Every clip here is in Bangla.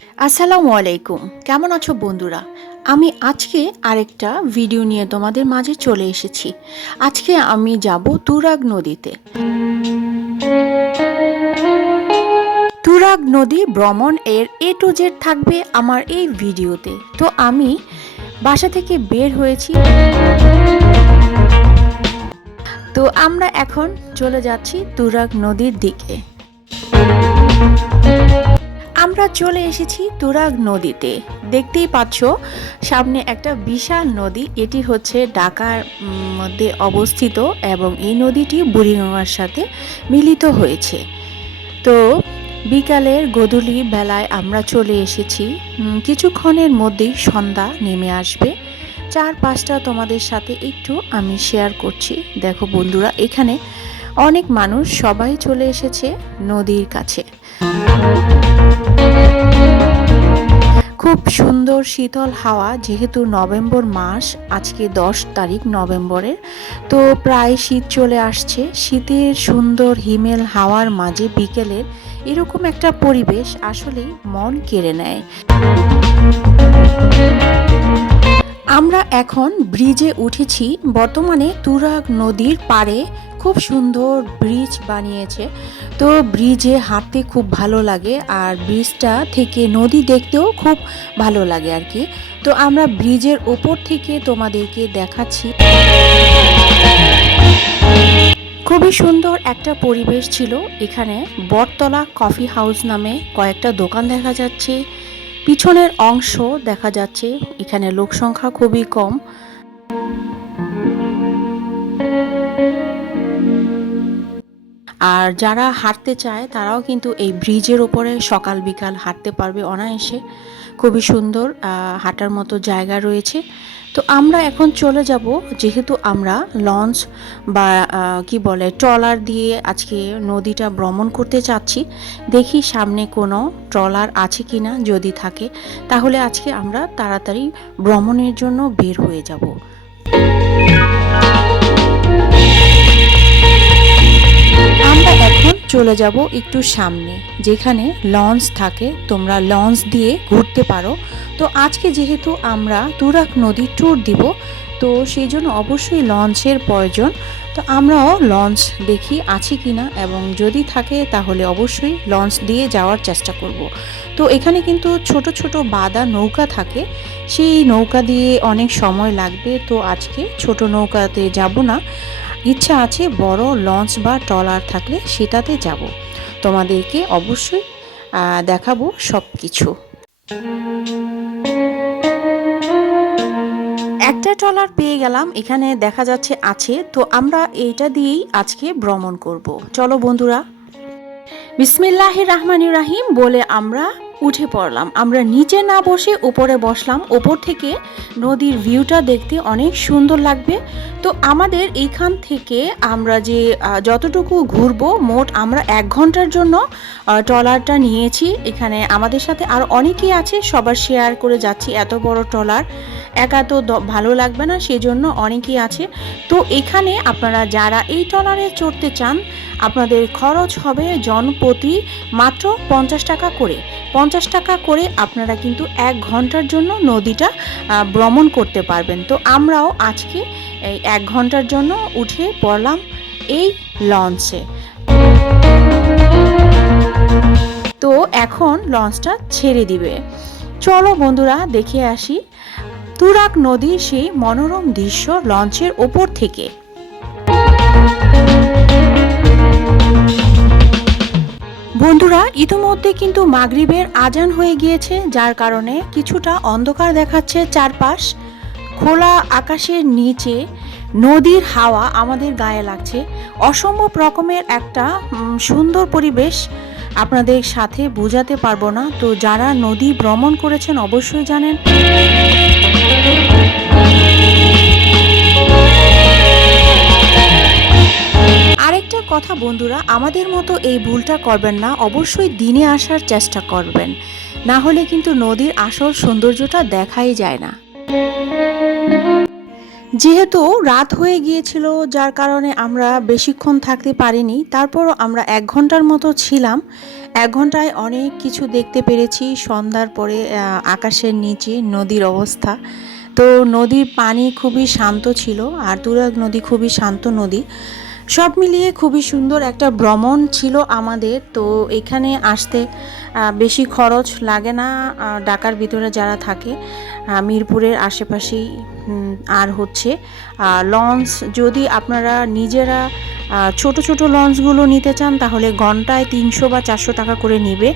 আসসালামু আলাইকুম। কেমন আছো বন্ধুরা? আমি আজকে আরেকটা ভিডিও নিয়ে তোমাদের মাঝে চলে এসেছি। আজকে আমি যাব তুরাগ নদীতে। তুরাগ নদী ভ্রমণ এর A to Z থাকবে আমার এই ভিডিওতে। তো আমি বাসা থেকে বের হয়েছি। তো আমরা এখন চলে যাচ্ছি তুরাগ নদীর দিকে। আমরা চলে এসেছি তুরাগ নদীতে। দেখতেই পাচ্ছ সামনে একটা বিশাল নদী। এটি হচ্ছে ঢাকার মধ্যে অবস্থিত এবং এই নদীটি বুড়িগঙ্গার সাথে মিলিত হয়েছে। তো বিকালের গোধূলি বেলায় আমরা চলে এসেছি। কিছুক্ষণের মধ্যেই সন্ধ্যা নেমে আসবে। চারপাশটা তোমাদের সাথে একটু আমি শেয়ার করছি। দেখো বন্ধুরা, এখানে অনেক মানুষ সবাই চলে এসেছে নদীর কাছে। খুব সুন্দর শীতল হাওয়া, যেহেতু নভেম্বর মাস, আজকে 10 তারিখ নভেম্বরের, তো প্রায় শীত চলে আসছে। শীতের সুন্দর হিমেল হাওয়ার মাঝে বিকেলের এরকম একটা পরিবেশ আসলেই মন কেড়ে নেয়। আমরা এখন ব্রিজে উঠেছি। বর্তমানে তুরাগ নদীর পাড়ে খুব সুন্দর ব্রিজ বানিয়েছে। তো ব্রিজে হাঁটতে খুব ভালো লাগে, আর ব্রিজটা থেকে নদী দেখতেও খুব ভালো লাগে আর কি। তো আমরা ব্রিজের ওপর থেকে তোমাদেরকে দেখাচ্ছি। খুবই সুন্দর একটা পরিবেশ ছিল এখানে। বটতলা কফি হাউস নামে কয়েকটা দোকান দেখা যাচ্ছে। পিছনের অংশ দেখা যাচ্ছে। এখানে লোক সংখ্যা খুবই কম। আর যারা হাঁটতে চায় তারাও কিন্তু এই ব্রিজের ওপরে সকাল বিকাল হাঁটতে পারবে অনায়াসে। খুবই সুন্দর হাঁটার মতো জায়গা রয়েছে। তো আমরা এখন চলে যাব, যেহেতু আমরা লঞ্চ বা কি বলে ট্রলার দিয়ে আজকে নদীটা ভ্রমণ করতে চাচ্ছি। দেখি সামনে কোনো ট্রলার আছে কিনা, যদি থাকে তাহলে আজকে আমরা তাড়াতাড়ি ভ্রমণের জন্য বের হয়ে যাব। আমরা এখন চলে যাব একটু সামনে, যেখানে লঞ্চ থাকে, তোমরা লঞ্চ দিয়ে ঘুরতে পারো। তো আজকে যেহেতু আমরা তুরাগ নদী ট্যুর দিব, তো সেই জন্য অবশ্যই লঞ্চের প্রয়োজন। তো আমরাও লঞ্চ দেখি আছে কিনা, এবং যদি থাকে তাহলে অবশ্যই লঞ্চ দিয়ে যাওয়ার চেষ্টা করব। তো এখানে কিন্তু ছোট ছোট বাঁধা নৌকা থাকে, সেই নৌকা দিয়ে অনেক সময় লাগবে। তো আজকে ছোট নৌকাতে যাব না, ইচ্ছা আছে বড় লঞ্চ বা ট্রলার থাকলে সেটাতে যাব। তোমাদেরকে অবশ্যই দেখাবো সব কিছু। একটা ট্রলার পেয়ে গেলাম, এখানে দেখা যাচ্ছে আছে। তো আমরা এইটা দিয়েই আজকে ভ্রমণ করব। চলো বন্ধুরা, বিসমিল্লাহির রহমানির রাহিম বলে আমরা উঠে পড়লাম। আমরা নিচে না বসে উপরে বসলাম। উপর থেকে নদীর ভিউটা দেখতে অনেক সুন্দর লাগবে। তো আমাদের এইখান থেকে আমরা যে যতটুকু ঘুরবো, মোট আমরা 1 ঘন্টার জন্য ট্রলারটা নিয়েছি। এখানে আমাদের সাথে আর অনেকেই আছে, সবার শেয়ার করে যাচ্ছি। এত বড় ট্রলার একা তো ভালো লাগবে না, সেজন্য অনেকেই আছে। তো এখানে আপনারা যারা এই ট্রলারে চড়তে চান, আপনাদের খরচ হবে জনপ্রতি মাত্র 50 টাকা করে। 50 টাকা করে আপনারা কিন্তু 1 ঘন্টার জন্য নদীটা ভ্রমণ করতে পারবেন। তো আমরাও আজকে এই 1 ঘন্টার জন্য উঠে পড়লাম এই লঞ্চে। তো এখন লঞ্চটা ছেড়ে দিবে। চলো বন্ধুরা, দেখে আসি তুরাগ নদীর সেই মনোরম দৃশ্য লঞ্চের ওপর থেকে। বন্ধুরা, ইতিমধ্যে কিন্তু মাগরিবের আজান হয়ে গিয়েছে, যার কারণে কিছুটা অন্ধকার দেখাচ্ছে চারপাশ। খোলা আকাশের নিচে নদীর হাওয়া আমাদের গায়ে লাগছে। অসম্ভব রকমের একটা সুন্দর পরিবেশ, আপনাদের সাথে বোঝাতে পারবো না। তো যারা নদী ভ্রমণ করেছেন অবশ্যই জানেন। আরেকটা কথা বন্ধুরা, আমাদের মতো এই ভুলটা করবেন না। অবশ্যই দিনে আসার চেষ্টা করবেন, না হলে কিন্তু নদীর আসল সৌন্দর্যটা দেখাই যায় না। যেহেতু রাত হয়ে গিয়েছিল, যার কারণে আমরা বেশিক্ষণ থাকতে পারিনি। তারপরও আমরা 1 ঘন্টার মতো ছিলাম। 1 ঘন্টায় অনেক কিছু দেখতে পেরেছি। সন্ধ্যার পরে আকাশের নিচে নদীর অবস্থা। তো নদীর পানি খুবই শান্ত ছিল, আর তুরাগ নদী খুবই শান্ত নদী। সব মিলিয়ে খুবই সুন্দর একটা ভ্রমণ ছিল আমাদের। তো এখানে আসতে বেশি খরচ লাগে না ঢাকার ভিতরে যারা থাকে মিরপুরের আশেপাশেই। আর হচ্ছে লঞ্চ, যদি আপনারা নিজেরা ছোট ছোট লঞ্চগুলো নিতে চান তাহলে ঘন্টায় 300 বা 400 টাকা করে নিবে।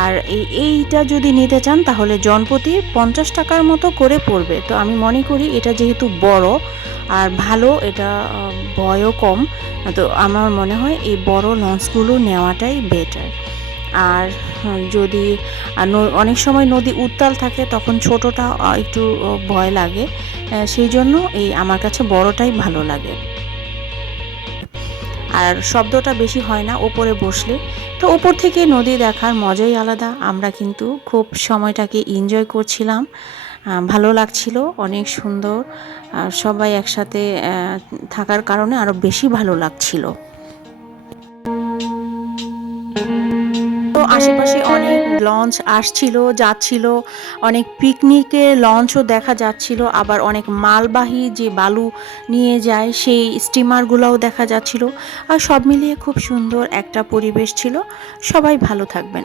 আর এইটা যদি নিতে চান তাহলে জনপ্রতি 50 টাকার মতো করে পড়বে। তো আমি মনে করি এটা যেহেতু বড় আর ভালো, এটা বয়ও কম, তো আমার মনে হয় এই বড় লঞ্চগুলো নেওয়াটাই বেটার। আর যদি অনেক সময় নদী উত্তাল থাকে তখন ছোটটা একটু ভয় লাগে, সেই জন্য আমার কাছে বড়টাই ভালো লাগে। আর শব্দটা বেশি হয় না ওপরে বসলে। তো ওপর থেকে নদী দেখার মজাই আলাদা। আমরা কিন্তু খুব সময়টাকে এনজয় করছিলাম, ভালো লাগছিল, অনেক সুন্দর। আর সবাই একসাথে থাকার কারণে আরও বেশি ভালো লাগছিল। তো আশেপাশে অনেক লঞ্চ আসছিল যাচ্ছিল, অনেক পিকনিকের লঞ্চও দেখা যাচ্ছিল, আবার অনেক মালবাহী যে বালু নিয়ে যায় সেই স্টিমারগুলোও দেখা যাচ্ছিল। আর সব মিলিয়ে খুব সুন্দর একটা পরিবেশ ছিল। সবাই ভালো থাকবেন।